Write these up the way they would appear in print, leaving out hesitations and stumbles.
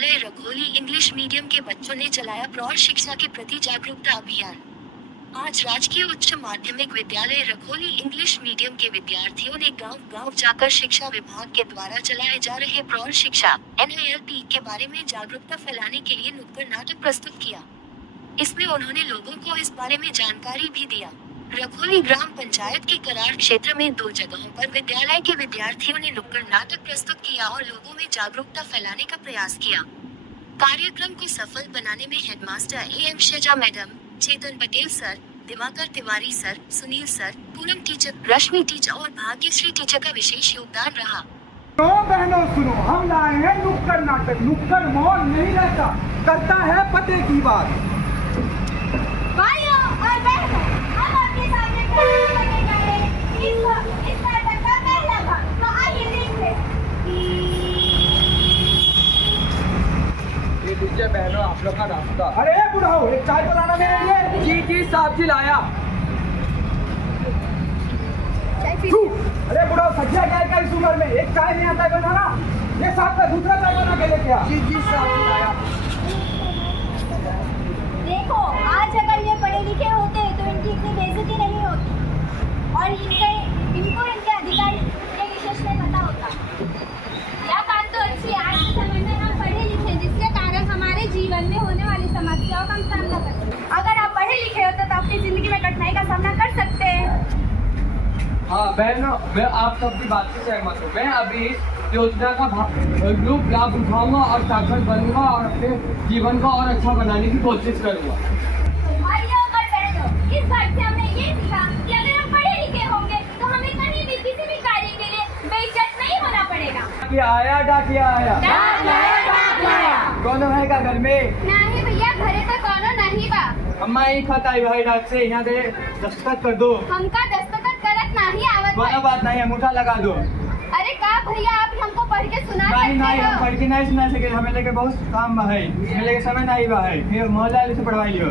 विद्यालय Rakholi English medium के बच्चों ने चलाया प्रौढ़ शिक्षा के प्रति जागरूकता अभियान। आज राजकीय उच्च माध्यमिक विद्यालय रखोली इंग्लिश मीडियम के विद्यार्थियों ने गांव-गांव जाकर शिक्षा विभाग के द्वारा चलाए जा रहे प्रौढ़ शिक्षा NILP के बारे में जागरूकता फैलाने के लिए नुक्कड़ नाटक प्रस्तुत किया। इसमें उन्होंने लोगों को इस बारे में जानकारी भी दिया। रखोली ग्राम पंचायत के कराड़ क्षेत्र में 2 जगहों पर विद्यालय के विद्यार्थियों ने नुक्कड़ नाटक प्रस्तुत किया और लोगों में जागरूकता फैलाने का प्रयास किया। कार्यक्रम को सफल बनाने में headmaster AM Sheja madam, Chetan Patel sir, Diwakar Tiwari sir, Sunil sir, Poonam teacher, Rashmi teacher और भाग्यश्री टीचर का विशेष योगदान रहा। तो बहनों सुनो, हम लाए हैं नुक्कड़ नाटक। नुक्कड़ मौन नहीं रहता, करता है पते की बात। भाइयों और बहनों, हम आपके सामने करने जा रहे हैं इस नाटक का पहला भाग। तो आइए देखते हैं। ये लीजिए बहनों आप लोग का नाश्ता। अरे बुढ़ाओ, एक चाय को लाना मेरे लिए। जी साहब जी लाया। अरे बुढ़ाओ, सज्जा क्या है इस उम्र में, एक चाय नहीं आता है बनाना। ये साहब का दूसरा चाय बना के लेके आ। जी साहब जी लाया। देखो, आज अगर ये पढ़े लिखे होते तो इनकी इतनी बेइज्जती नहीं होती और इनको इनके अधिकार के विशेष में पता होता। यह बात तो अच्छी है, आज के समय में हम पढ़े लिखे जिसके कारण हमारे जीवन में होने वाली समस्याओं का हम सामना करते हैं। अगर आप पढ़े लिखे होते तो अपनी जिंदगी में कठिनाई का सामना कर सकते हैं। हाँ बहनों, मैं आप सबकी बात से सहमत हूँ। मैं अभी योजना का लाभ उठाऊंगा और सार्थक बनूंगा और अपने जीवन को और अच्छा बनाने की कोशिश करूंगा। भाइयों और बहनों, इस बात से हमने ये सीखा कि अगर हम पढ़े लिखे होंगे तो हमें कहीं भी किसी भी कार्य के लिए बेइज्जत नहीं होना पड़ेगा। डाकिया आया, डाकिया आया। डाक लाया। कौन है का घर में? नहीं भैया, घरे तो कौनो नहीं बा। अम्मा ही खताई भाई डाक से यहाँ दे दस्तखत कर दो। हमका दस्तखत करत नहीं आवत कोई है। बात नहीं, अंगूठा लगा दो। अरे का भैया, आप हमको पढ़ के सुना नहीं सकते हम हो? पढ़ के नहीं सुना सके, हमें लेके बहुत काम बा है, हमें लेके समय नहीं बा है, फिर मोहल्ला से पढ़वाइयो।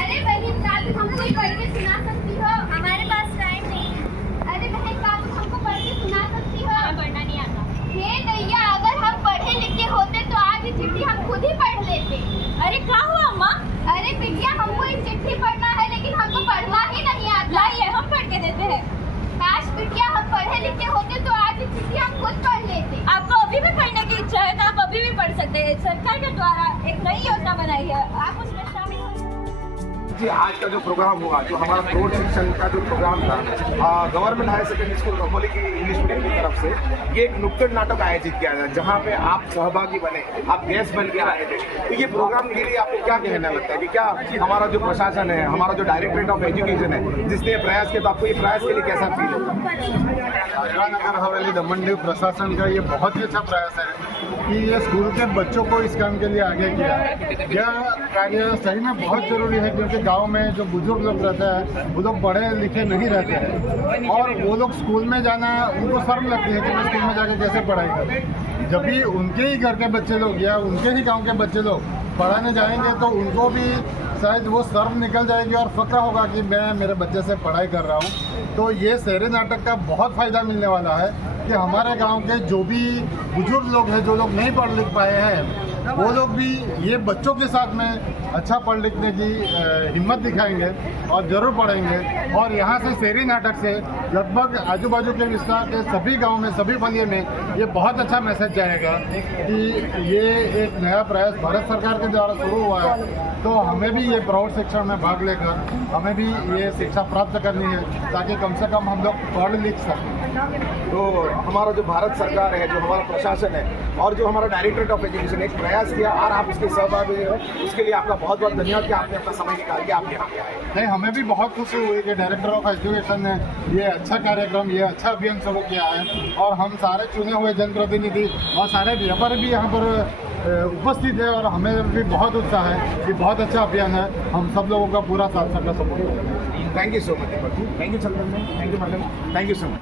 अरे बहन, का तुम हमको पढ़ के सुना सकती हो? हमारे पास टाइम नहीं है। अरे बहन, का तुम हमको पढ़ के सुना सकती हो? हमें पढ़ना नहीं आता। हे दैया, अगर हम पढ़े लिखे होते तो आज ये चिट्ठी हम खुद ही पढ़ लेते। अरे क्या हुआ अम्मा? अरे बिटिया, हमको एक चिट्ठी पढ़ना है लेकिन हमको पढ़ना ही नहीं आता। लाइए, हम पढ़ के देते हैं। काश बिटिया हम पढ़े लिखे होते तो आज ये चिट्ठी हम खुद पढ़ लेते। आपको अभी भी पढ़ने की इच्छा है तो आप अभी भी पढ़ सकते हैं। सरकार के द्वारा एक नई योजना बनाई है, आप उसमें शामिल हो। जी, आज का जो प्रोग्राम हुआ, जो हमारा प्रौढ़ शिक्षण का जो प्रोग्राम था, government higher secondary school Rakholi की इंग्लिश मीडियम की तरफ से ये एक नुक्कड़ नाटक आयोजित किया गया, जहाँ पे आप सहभागी बने, आप गेस्ट बन के आए थे। तो ये प्रोग्राम के लिए आपको क्या कहना लगता है कि क्या हमारा जो प्रशासन है, हमारा जो डायरेक्टरेट ऑफ एजुकेशन है, जिसने प्रयास किया, तो आपको ये प्रयास के लिए कैसा फील होगा? नगर हवेली दमन दीव प्रशासन का ये बहुत ही अच्छा प्रयास है कि ये स्कूल के बच्चों को इस काम के लिए आगे किया है। यह कार्य सही में बहुत जरूरी है क्योंकि गांव में जो बुजुर्ग लोग रहते हैं वो लोग पढ़े लिखे नहीं रहते हैं और वो लोग स्कूल में जाना उनको शर्म लगती है कि मैं स्कूल में जाकर कैसे पढ़ाई करूँ। जब भी उनके ही घर के बच्चे लोग या उनके ही गाँव के बच्चे लोग पढ़ाने जाएंगे तो उनको भी शायद वो शर्म निकल जाएगी और फक्र होगा कि मैं मेरे बच्चे से पढ़ाई कर रहा हूँ। तो ये शहरी नाटक का बहुत फ़ायदा मिलने वाला है कि हमारे गांव के जो भी बुजुर्ग लोग हैं, जो लोग नहीं पढ़ लिख पाए हैं, वो लोग भी ये बच्चों के साथ में अच्छा पढ़ लिखने की हिम्मत दिखाएंगे और ज़रूर पढ़ेंगे। और यहाँ से शहरी नाटक से लगभग आजू बाजू के विस्तार के सभी गाँव में, सभी बलिए में ये बहुत अच्छा मैसेज जाएगा कि ये एक नया प्रयास भारत सरकार के द्वारा शुरू हुआ है। तो हमें भी ये प्रौढ़ शिक्षण में भाग लेकर हमें भी ये शिक्षा प्राप्त करनी है ताकि कम से कम हम लोग पढ़ लिख सकें। तो हमारा जो भारत सरकार है, जो हमारा प्रशासन है और जो हमारा डायरेक्टरेट ऑफ एजुकेशन एक प्रयास किया और आप उसके सहभागी हैं, उसके लिए आपका बहुत बहुत धन्यवाद कि आपने अपना समय निकाल के आप यहाँ पे आए। नहीं, हमें भी बहुत खुशी हुई कि डायरेक्टर ऑफ एजुकेशन ने ये अच्छा कार्यक्रम, ये अच्छा अभियान शुरू किया है और हम सारे चुने हुए जनप्रतिनिधि और सारे व्यापारी भी यहाँ पर उपस्थित है और हमें भी बहुत उत्साह है कि बहुत अच्छा अभियान है। हम सब लोगों का पूरा साथ सबका सपोर्ट है। Thank you so much. Thank you Chandan, thank you madam, thank you so much.